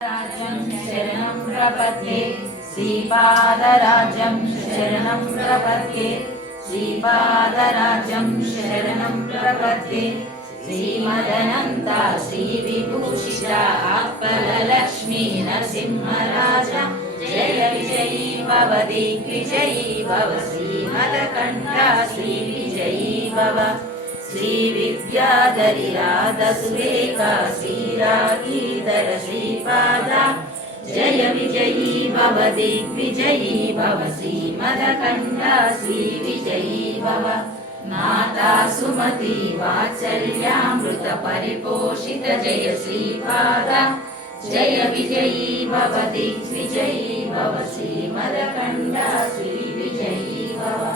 राज्यं शरणं प्रपद्ये श्रीपादराज्यं शरणं प्रपद्ये श्रीपादराज्यं शरणं प्रपद्ये श्रीमदनन्ता श्रीविभूषिता आपललक्ष्मी नरसिंहराज जय विजयी भव दिग्विजयी भव श्रीमदकण्ठा श्रीविजयी भव श्रीविद्याधरी राधसुरेखा श्रीरागीधर श्रीपादा जय विजयी भव दिग्विजयी भव श्रीमदकण्ठा श्रीविजयी भव माता सुमति वात्सल्यामृत परिपोषित जय श्रीपादा जय विजयी भव दिग्विजयी भव श्रीमदकण्ठा श्रीविजयी भव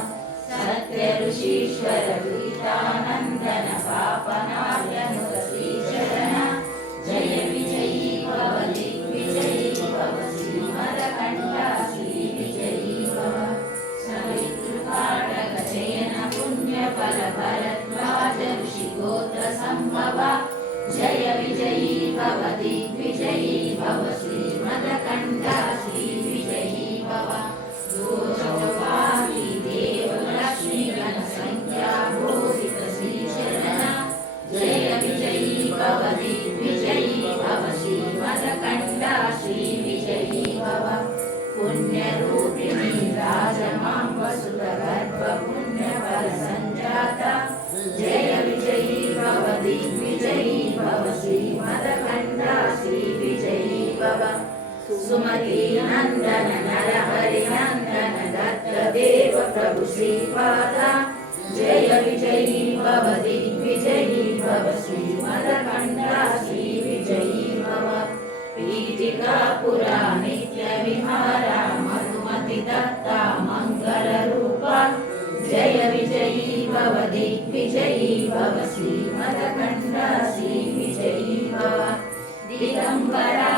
सत्य ऋषीश्वर दुरितानन्दन पापनाशनुत श्रीचरण जय विजयी भव दिग्विजयी भव श्रीमदकण्ठा श्रीविजयी भव सवितृकाटक जयन पुण्यफल भरद्वाज ऋषिगोत्र सम्भव जय विजयी भव दिग्विजयी भव श्रीमदकण्ठा श्रीविजयी भव दोषवादी देवलक्ष्मी गण संख्या भूषित श्रीचरण जय विजयी भव दिग्विजयी भव श्रीमदकण्ठा श्रीविजयी भव पुण्यरूपिणी राजमां वसुधगर्भ पुण्यफल संजाता जय विजयी भव दिग्विजयी भव श्रीमदकण्ठा श्रीविजयी भव सुमति नंदन नरहरि नंदन दत्तदेव प्रभु श्रीपादा जय विजयी भव दिग्विजयी भव श्रीमदकण्ठा श्रीविजयी भव पीठिकापुरा नित्य विहारा मधुमति दत्ता मंगल रूपा जय विजयी भव दिग्विजयी भव श्रीमदकण्ठा श्रीविजयी भव दिगंबरा